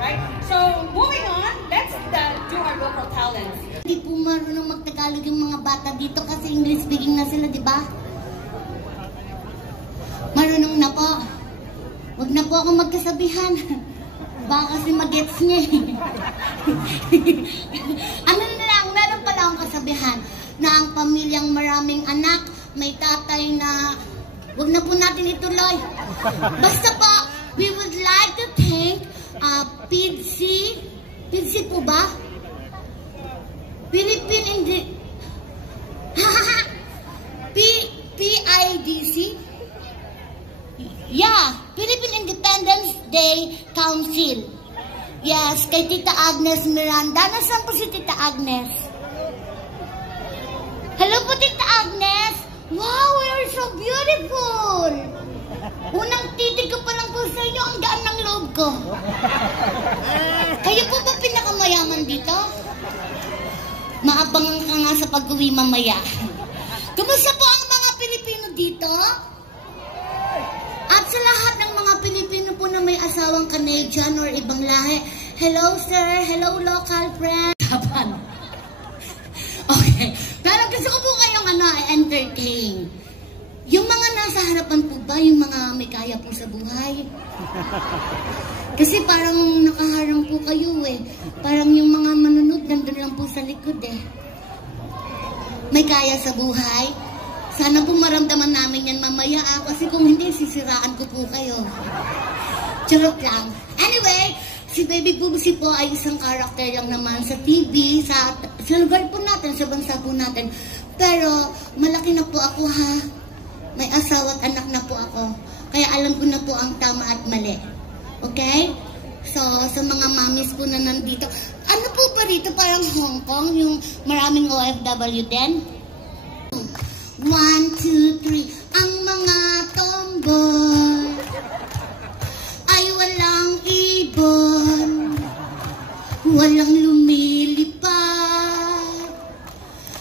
right? So, moving on, let's do our local talents. Hindi po marunong mag-Tagalog yung mga bata dito kasi English speaking na sila, di ba? Marunong na po. Huwag na po ako magkasabihan. Baka kasi mag-gets niya. Ano na lang, meron pala akong kasabihan na ang pamilyang maraming anak, may tatay na huwag na po natin ituloy. Basta po, we would like to thank PIDC po ba? PIDC? Yeah, Philippine Independence Day Council. Yes, kay Tita Agnes Miranda. Nasaan po si Tita Agnes? Hello po, Tita Agnes. Wow, we are so beautiful. Unang titig ko pa lang po sa inyo, ang gaan ng loob ko. Kayo po ba pinakamayaman dito? Maabangan ka nga sa pag-uwi mamaya. Kumusta po ang mga Pilipino dito? At sa lahat ng mga Pilipino po na may asawang Canadian or ibang lahi, hello sir, hello local friend. Okay, pero gusto ko po kayong entertain. Yung mga nasa harapan po ba, yung mga may kaya po sa buhay? Kasi parang nakaharang po kayo eh. Parang yung mga manunod, nandun lang po sa likod eh. May kaya sa buhay? Sana po maramdaman namin yan mamaya kasi kung hindi, sisiraan ko po kayo. Charot lang. Anyway, si Baby Boobsy po ay isang karakter lang naman sa TV, sa lugar po natin, sa bansa po natin. Pero malaki na po ako ha. May asawa at anak na po ako. Kaya alam ko na po ang tama at mali. Okay? So, sa mga mamis po na nandito, ano po ba rito? Parang Hong Kong, yung maraming OFW din? 1, 2, 3. Ang mga tomboy ay walang ibon, walang lumilipad.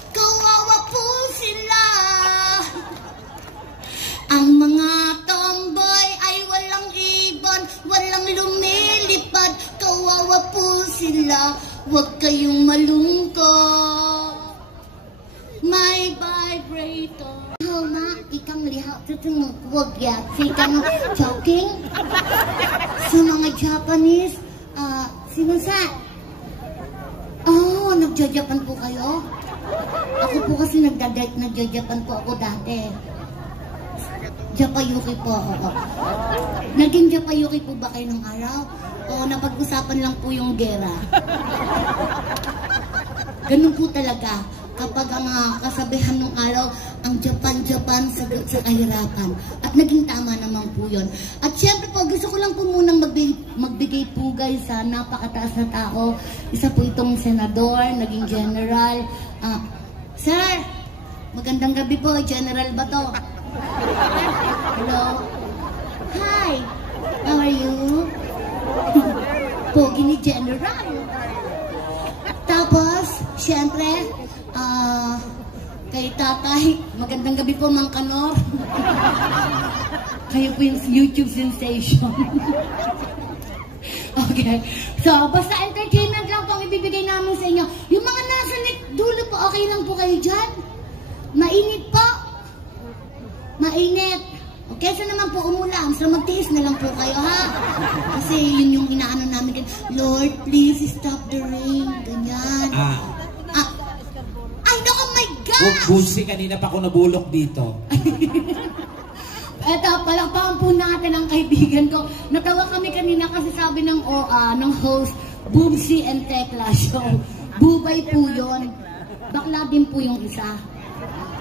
Kawawa po sila. Ang mga tomboy ay walang ibon, walang lumilipad. Kawawa po sila. Huwag kayong malungkot. May vibrator. Hama, ikang lihaw. Tutong huwag yan. Sikang joking. Sa mga Japanese, sinusa. Oh, nagja-Japan po kayo? Ako po kasi nagja-Japan po ako dati. Japayuki po ako. Naging Japayuki po ba kayo ng araw? O napag-usapan lang po yung gera? Ganun po talaga. Kapag ang kasabihan ng araw, ang Japan sagot sa kahirapan. At naging tama naman po yun. At syempre po, gusto ko lang po munang magbigay pugay sa napakataas na tao. Isa po itong senador, naging general. Sir, magandang gabi po. General ba to? Hello? Hi! How are you? Pogi ni General. Tapos, syempre, kay tatay, magandang gabi po, Mang Kanor. Kayo po yung YouTube sensation. Okay. So, basta entertainment lang po ang ibibigay namin sa inyo. Yung mga nasa dulo po, okay lang po kayo dyan? Mainit po? Mainit. Okay, so naman po umulan. So magtiis na lang po kayo, ha? Kasi yun yung inaano namin. Lord, please stop the rain. Ganyan. Ay, no, oh my God! Busi, kanina pa ako nabulok dito. Eto, palakpakan po natin ang kaibigan ko. Natawa kami kanina kasi sabi ng host, Boobsy and Tekla Show. Bubay po yun. Bakla din po yung isa.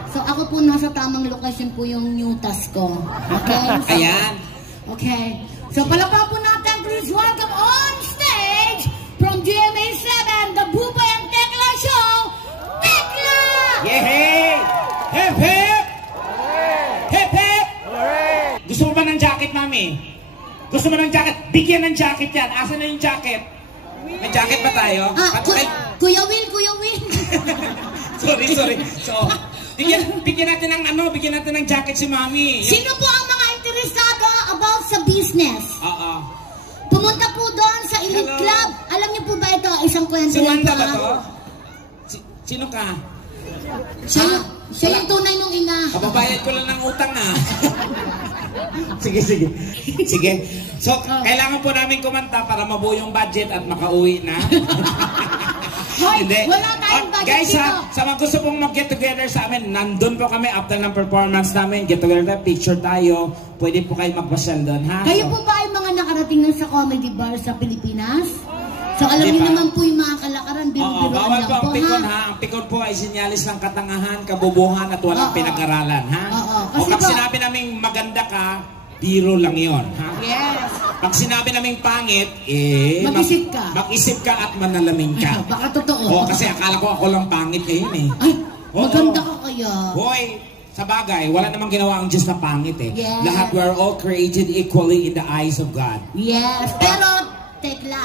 So ako po nasa tamang lokasyon po yung newtas ko. Okay? So, ayan. Okay. So palakpakan po natin, please welcome on stage from GMA7, the Bubay and Tekla Show, Tekla! Yehey! Hep hep! Hep hep! Gusto mo ba ng jacket, mami? Gusto mo ng jacket? Bigyan ng jacket yan. Asan na yung jacket? May jacket ba tayo? Kuya Will! Sorry. So, bigyan natin ng jacket si mami. Sino po ang mga interesado about sa business? Oo. Pumunta po doon sa Elite Club. isang kwento Si lang Wanda po, ba ah. to? Sino ka? Siya yung tunay nung ina. Kababayad ko lang ng utang ah. Sige. So, kailangan po namin kumanta para mabuo yung budget at makauwi na. Hoy, wala tayong budget guys, dito. sa mga gusto pong mag-get together sa amin, nandun po kami after ng performance namin. Get together tayo, picture tayo. Pwede po kayo magpasyal doon, ha? Kayo po ba ay mga nakarating na sa comedy bar sa Pilipinas? So alam niyo Diba? naman po yung mga kalakaran, Oo, biro-biroan bawal lang po ang po, pikon, ha? ha? Ang pikon po ay sinyalis ng katangahan, kabubuhan at walang Oo. pinag-aralan, ha? Oo. O Kasi pag po- sinabi naming maganda ka, biro lang yon, ha? Yes. Pag sinabi naming pangit, Mag-isip ka. Mag-isip ka at manalamin ka. Baka totoo. Oo, kasi akala ko ako lang pangit ngayon eh. Ay, Oo. maganda ka kaya. Hoy, sa bagay, wala namang ginawa ang Diyos na pangit eh. Yes. Lahat, we're all created equally in the eyes of God. Yes. Pero, tekla,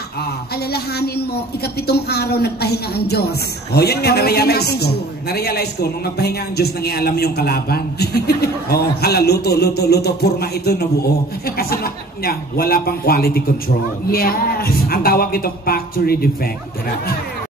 alalahanin mo, ikapitong araw nagpahinga ang Diyos. Oh, yun nga, Pero hindi na-realize natin ko. sure. Na-realize ko, nung nagpahinga ang Diyos, nangialam yung kalaban. Oh, hala, luto, purma ito na buo. Kasi nung niya, wala pang quality control. Yes. Ang tawag ito, factory defect.